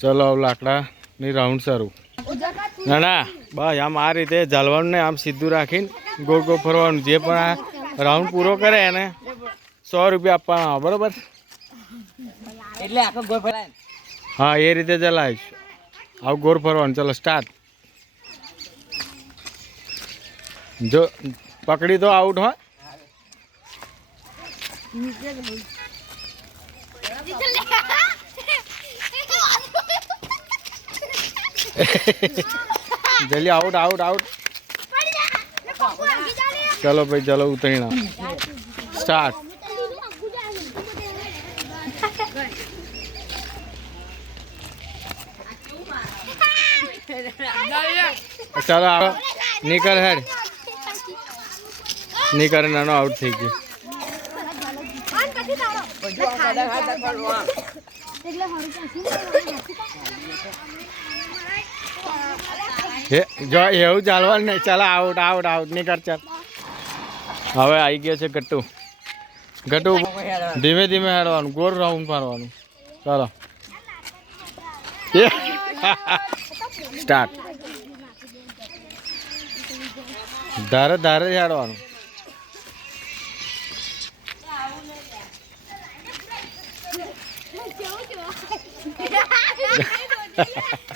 ચલો હવે લાકડાની રાઉન્ડ સારું ના ના બસ આમ આ રીતે ઝાલવાનું ને આમ સીધું રાખીને ગોળ ગોળ ફરવાનું. જે પણ આ રાઉન્ડ પૂરો કરે એને સો રૂપિયા આપવાના આવે, બરોબર? એટલે આખો ગોળ ફરાય. હા એ રીતે ચલાવીશ આવું ગોળ ફરવાનું. ચલો સ્ટાર્ટ જો પકડી તો આઉટ હોય. જલ્દી આઉટ આઉટ આઉટ ચલો ભાઈ, ચલો ઉતરી ના સ્ટાર્ટ ચાલો આવો. નીકળ હેડ. નીકળ નાનો આઉટ થઈ ગયો. હે, જો એવું ચાલવાનું નહીં. ચાલો આઉટ આઉટ આઉટ નીકળ, ચાલ. હવે આવી ગયો છે ગટ્ટુ. ગટ્ટુ, ધીમે ધીમે હેડવાનું ગોળ રાઉન્ડ મારવાનું. ચાલો. સ્ટાર્ટ ધારે ધારે હેડવાનું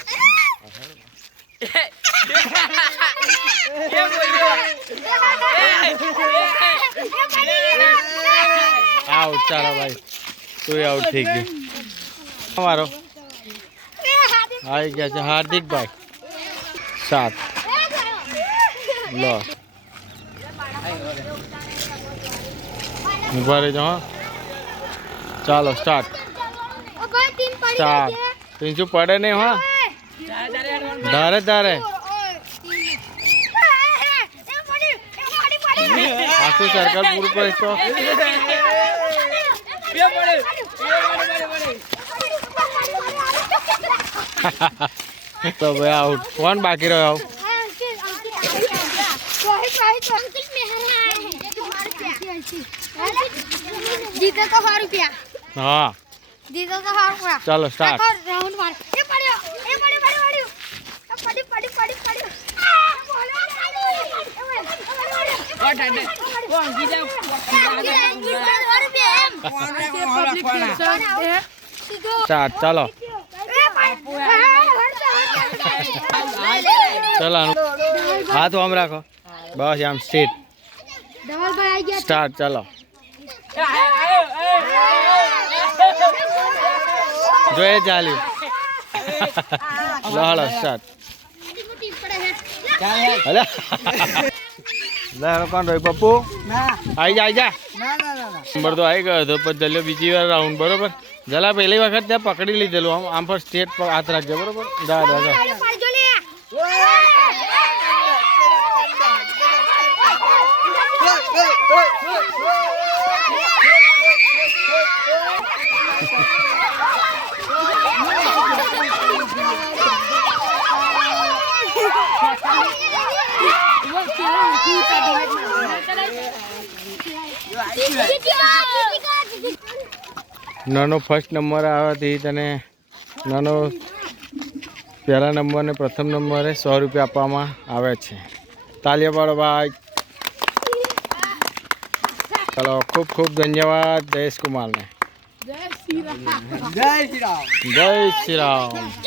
આઉટ ચાલો ભાઈ. તું આઉટ થઈ ગયો. તમારો આવી ગયા છે. હાર્દિકભાઈ સાત. લો. ઊભા રહેજો હા. ચાલો સ્ટાર્ટ સ્ટાર્ટ તીનસું પડે નહીં હા? ધારે ધારે. આખું સર્કલ પૂરું કરીશ તો તો ભાઈ આઉટ કોણ બાકી રહ્યો જીતે તો સો રૂપિયા હા જીતે તો સો રૂપિયા ચાલો સ્ટાર્ટ રાઉન્ડ માર એ પડ્યો એ પડ્યો પડ્યો પડ્યો આ પડી પડી પડી સ્ટાર્ટ ચાલો ચાલો હાથ આમ રાખો. બસ આમ સ્ટ્રીટ સ્ટાર્ટ ચાલો. જોઈએ ચાલ્યું લો હાલો સ્ટાર્ટ હલે. લે હવે કોણ રોય પપ્પુ આવી જા આવી જા નંબર તો આવી ગયો હતો પણ જલ્યો બીજી વાર રાઉન્ડ બરોબર જલા પહેલી વખત ત્યાં પકડી લીધેલું આમ આમ પર સ્ટેટ પર હાથ રાખજો બરોબર જા જા જા નાનો ફર્સ્ટ નંબર આવવાથી તને નાનો પહેલા નંબરને પ્રથમ નંબરે સો રૂપિયા આપવામાં આવે છે. તાલિયા પાડો ભાઈ. ચલો ખૂબ ખૂબ ધન્યવાદ જયેશ કુમારને. જય શ્રી રામ. જય શ્રી રામ.